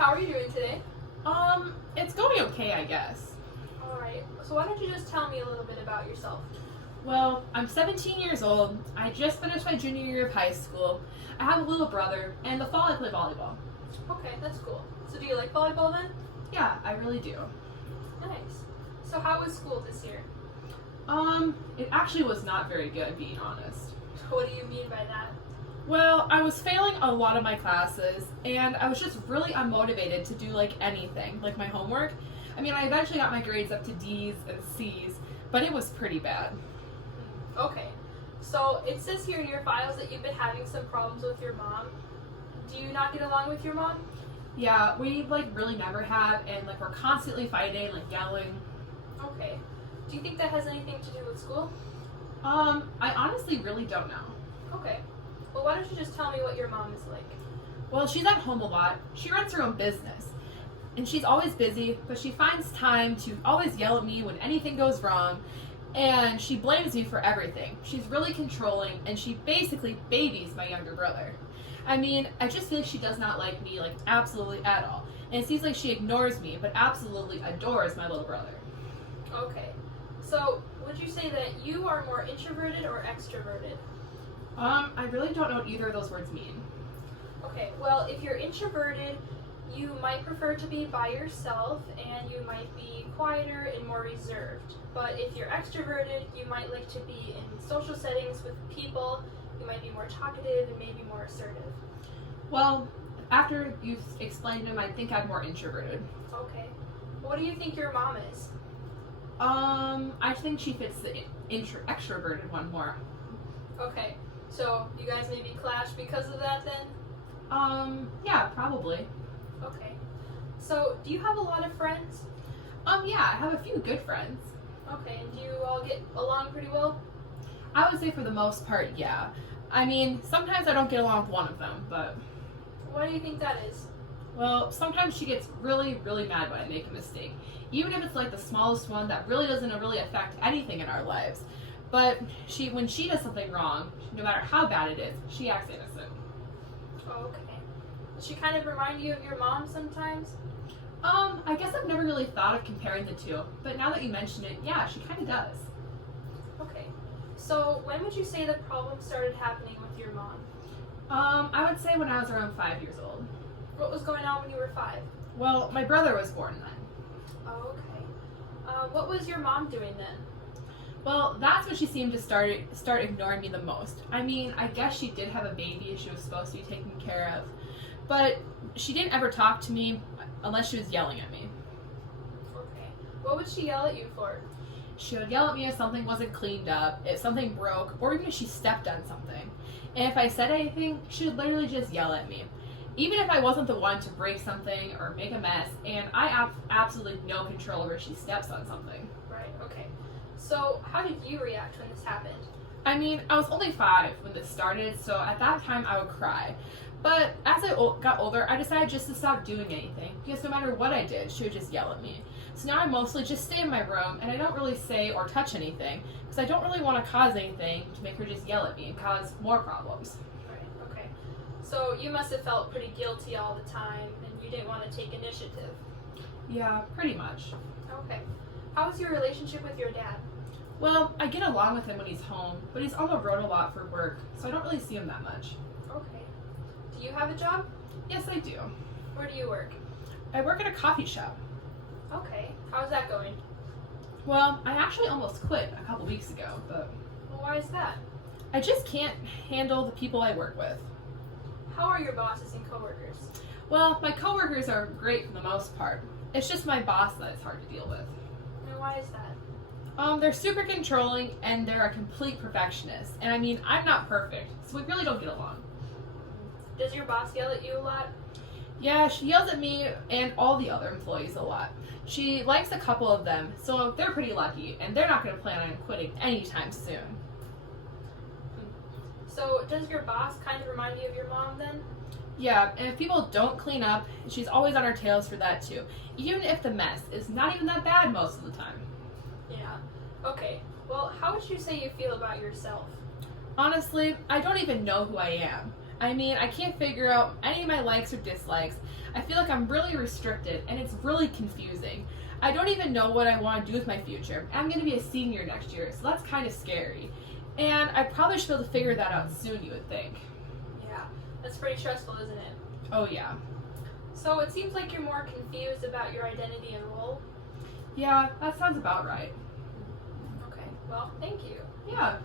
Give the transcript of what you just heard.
how are you doing today? It's going okay, I guess. Alright, so why don't you just tell me a little bit about yourself? Well, I'm 17 years old. I just finished my junior year of high school. I have a little brother, and in the fall I play volleyball. Okay, that's cool. So do you like volleyball then? Yeah, I really do. Nice. So how was school this year? It actually was not very good, being honest. What do you mean by that? Well, I was failing a lot of my classes, and I was just really unmotivated to do, anything, like my homework. I mean, I eventually got my grades up to D's and C's, but it was pretty bad. Okay, so it says here in your files that you've been having some problems with your mom. Do you not get along with your mom? Yeah, we, really never have, and, we're constantly fighting, yelling. Okay. Do you think that has anything to do with school? I honestly really don't know. Okay. Well, why don't you just tell me what your mom is like? Well, she's at home a lot. She runs her own business. And she's always busy, but she finds time to always yell at me when anything goes wrong. And she blames me for everything. She's really controlling, and she basically babies my younger brother. I mean, I just feel like she does not like me, absolutely at all. And it seems like she ignores me, but absolutely adores my little brother. Okay. So, would you say that you are more introverted or extroverted? I really don't know what either of those words mean. Okay, well, if you're introverted, you might prefer to be by yourself and you might be quieter and more reserved. But if you're extroverted, you might like to be in social settings with people. You might be more talkative and maybe more assertive. Well, after you've explained them, I think I'm more introverted. Okay. What do you think your mom is? I think she fits the extroverted one more. Okay. So, you guys maybe clash because of that then? Yeah, probably. Okay. So, do you have a lot of friends? Yeah, I have a few good friends. Okay, and do you all get along pretty well? I would say for the most part, yeah. I mean, sometimes I don't get along with one of them, but... Why do you think that is? Well, sometimes she gets really, really mad when I make a mistake. Even if it's the smallest one that really doesn't really affect anything in our lives. But when she does something wrong, no matter how bad it is, she acts innocent. Okay. Does she kind of remind you of your mom sometimes? I guess I've never really thought of comparing the two, but now that you mention it, yeah, she kind of does. Okay. So, when would you say the problem started happening with your mom? I would say when I was around 5 years old. What was going on when you were 5? Well, my brother was born then. Oh, okay. What was your mom doing then? Well, that's when she seemed to start ignoring me the most. I mean, I guess she did have a baby she was supposed to be taken care of, but she didn't ever talk to me unless she was yelling at me. Okay. What would she yell at you for? She would yell at me if something wasn't cleaned up, if something broke, or even if she stepped on something. And if I said anything, she would literally just yell at me. Even if I wasn't the one to break something or make a mess, and I have absolutely no control over if she steps on something. Right, okay. So, how did you react when this happened? I mean, I was only 5 when this started, so at that time I would cry. But as I got older, I decided just to stop doing anything, because no matter what I did, she would just yell at me. So now I mostly just stay in my room, and I don't really say or touch anything, because I don't really want to cause anything to make her just yell at me and cause more problems. Right, okay. So, you must have felt pretty guilty all the time, and you didn't want to take initiative. Yeah, pretty much. Okay. How was your relationship with your dad? Well, I get along with him when he's home, but he's on the road a lot for work, so I don't really see him that much. Okay. Do you have a job? Yes, I do. Where do you work? I work at a coffee shop. Okay. How's that going? Well, I actually almost quit a couple weeks ago, but Well, why is that? I just can't handle the people I work with. How are your bosses and coworkers? Well, my coworkers are great for the most part. It's just my boss that is hard to deal with. And why is that? They're super controlling, and they're a complete perfectionist. And I mean, I'm not perfect, so we really don't get along. Does your boss yell at you a lot? Yeah, she yells at me and all the other employees a lot. She likes a couple of them, so they're pretty lucky, and they're not going to plan on quitting anytime soon. So, does your boss kind of remind you of your mom then? Yeah, and if people don't clean up, she's always on her tails for that too. Even if the mess is not even that bad most of the time. Yeah. Okay. Well, how would you say you feel about yourself? Honestly, I don't even know who I am. I mean, I can't figure out any of my likes or dislikes. I feel like I'm really restricted, and it's really confusing. I don't even know what I want to do with my future. I'm going to be a senior next year, so that's kind of scary. And I probably should be able to figure that out soon, you would think. Yeah, that's pretty stressful, isn't it? Oh, yeah. So it seems like you're more confused about your identity and role. Yeah, that sounds about right. Okay, well, thank you. Yeah.